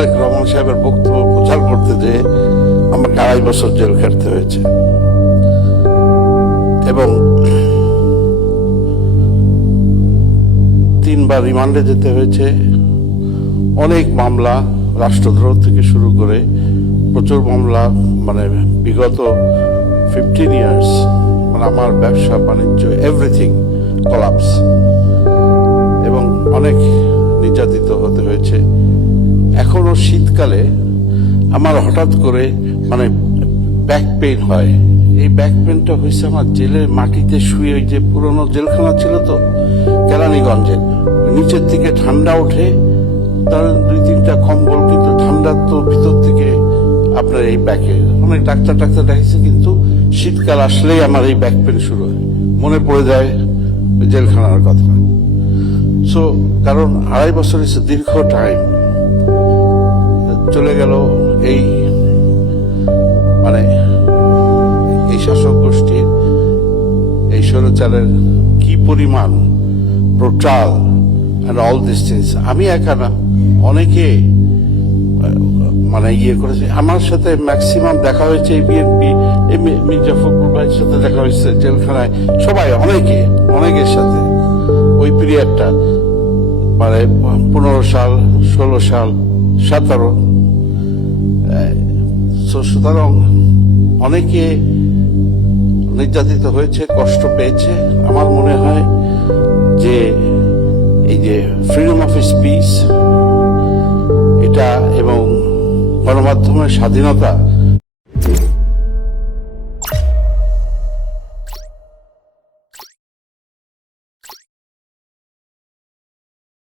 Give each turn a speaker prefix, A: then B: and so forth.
A: তারেক রহমান সাহেবের বক্তব্য প্রচার করতে যে আমাকে আড়াই বছর জেল খাটতে হয়েছে। এবং তিনবার রিমান্ডে যেতে হয়েছে। অনেক মামলা রাষ্ট্রদ্রোহ থেকে শুরু করে প্রচুর মামলা মানে বিগত ফিফটিন ইয়ার্স মানে আমার ব্যবসা, বাণিজ্য এভরিথিং কলাপস এবং অনেক এখনও শীতকালে আমার হঠাৎ করে মানে ব্যাক পেইন হয়। এই ব্যাক পেইনটা হয়েছে আমার জেলের মাটিতে শুয়ে ওই যে পুরনো জেলখানা ছিল তো, কেরানীগঞ্জে। নিচের থেকে ঠান্ডা ওঠে, তার দুই তিনটা কম্বল, কিন্তু ঠান্ডা তো ভিতর থেকে আপনার এই ব্যাকে অনেক ডাক্তার ডাক্তার দেখাইছে, কিন্তু শীতকাল আসলেই আমার এই ব্যাক পেন শুরু হয়। মনে পড়ে যায় জেলখানার কথা। সো কারণ আড়াই বছর ইস দীর্ঘ টাইম চলে গেল এই মানে এই শাসক গোষ্ঠীর এই স্বৈরাচারের কি পরিমাণ অ্যান্ড অল দিস থিংস আমি একা না, অনেকে মানে ইয়ে করেছে। আমার সাথে ম্যাক্সিমাম দেখা হয়েছে এই বিএনপি মির্জা ফখরুল ভাইয়ের সাথে দেখা হয়েছে জেলখানায়। সবাই, অনেকে, অনেকের সাথে। ওই পিরিয়ডটা মানে পনেরো সাল, ষোলো সাল, সতেরো সুতরাং অনেকে নির্যাতিত হয়েছে, কষ্ট পেয়েছে। আমার মনে হয় যে এই যে ফ্রিডম অফ স্পিচ এটা এবং গণমাধ্যমের স্বাধীনতা